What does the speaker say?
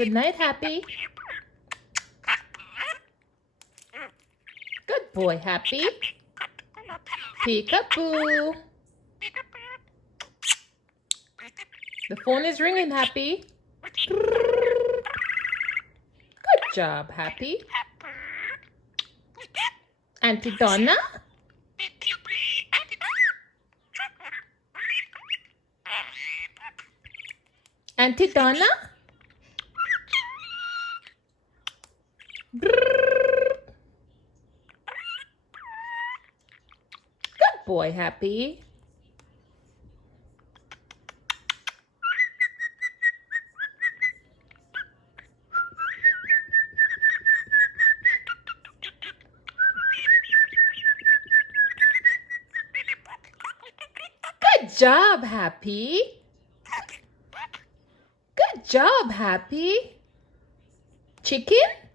Good night, Happy. Good boy, Happy. Peekaboo. The phone is ringing, Happy. Good job, Happy. Auntie Donna? Auntie Donna? Good boy, Happy. Good job, Happy. Good job, Happy. Chicken?